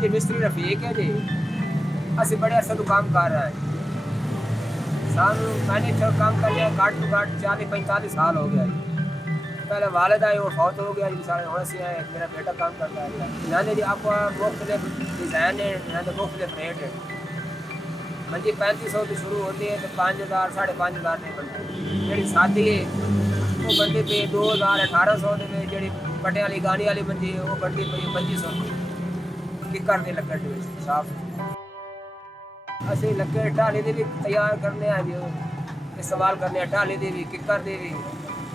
जी मिस्त्री रफीक है जी, असं बड़े अरसे तो काम कर रहा है। सानू मैंने जो काम कर लिया घट तो घट 40-45 साल हो गया जी। पहले वालिद आए वो फौत हो गया जी, सारे होने से आए, मेरा बेटा काम करता है। इन्होंने जी आपको मुख्तलिफ डिज़ाइन है, इन्होंने मुख्तलिफ रेट है। मंजी 3500 से शुरू होती है तो 5000 5,500 नहीं बनती। जी सादी है वो बनती पे 2000-1800 जी पटे वाली गानी वाली मंजी है वो बनती पे 2500 किकर दे लकड़ साफ असं लकड़ ढाली भी तैयार करने हैं जी, इस्तेमाल करने ढाली भी किकर भी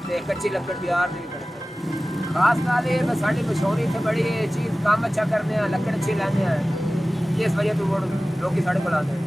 ते कच्ची लकड़ तैयार भी करते। खास गल ये साड़ी मशहूरी इतने बड़ी चीज़ काम अच्छा करने लकड़ अच्छी लैंने इस वजह तो लोग साढ़े को आते हैं।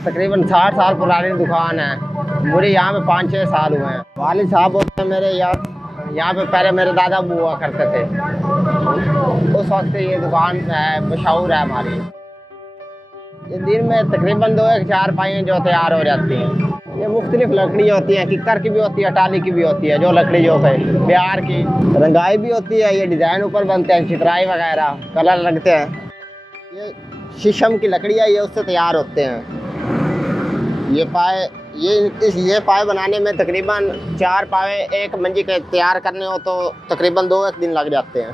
तकरीबन 60 साल पुरानी दुकान है। मुझे यहाँ पे 5-6 साल हुए हैं। वालिद साहब होते हैं मेरे यहाँ पे पहले मेरे दादा बुआ करते थे। उस वक्त ये दुकान मशहूर है हमारी। ये दिन में तकरीबन 2-1 चारपाइयाँ जो तैयार हो जाती हैं। ये मुख्तलिफ लकड़ी होती हैं, किक्कर की भी होती है, टाली की भी होती है। जो लकड़ी जो है बिहार की रंगाई भी होती है। ये डिज़ाइन ऊपर बनते हैं, चित्राई वगैरह कलर लगते हैं। ये शीशम की लकड़ी है, ये उससे तैयार होते हैं। ये पाए बनाने में तकरीबन 4 पाए एक मंजी के तैयार करने हो तो तकरीबन 2-1 दिन लग जाते हैं।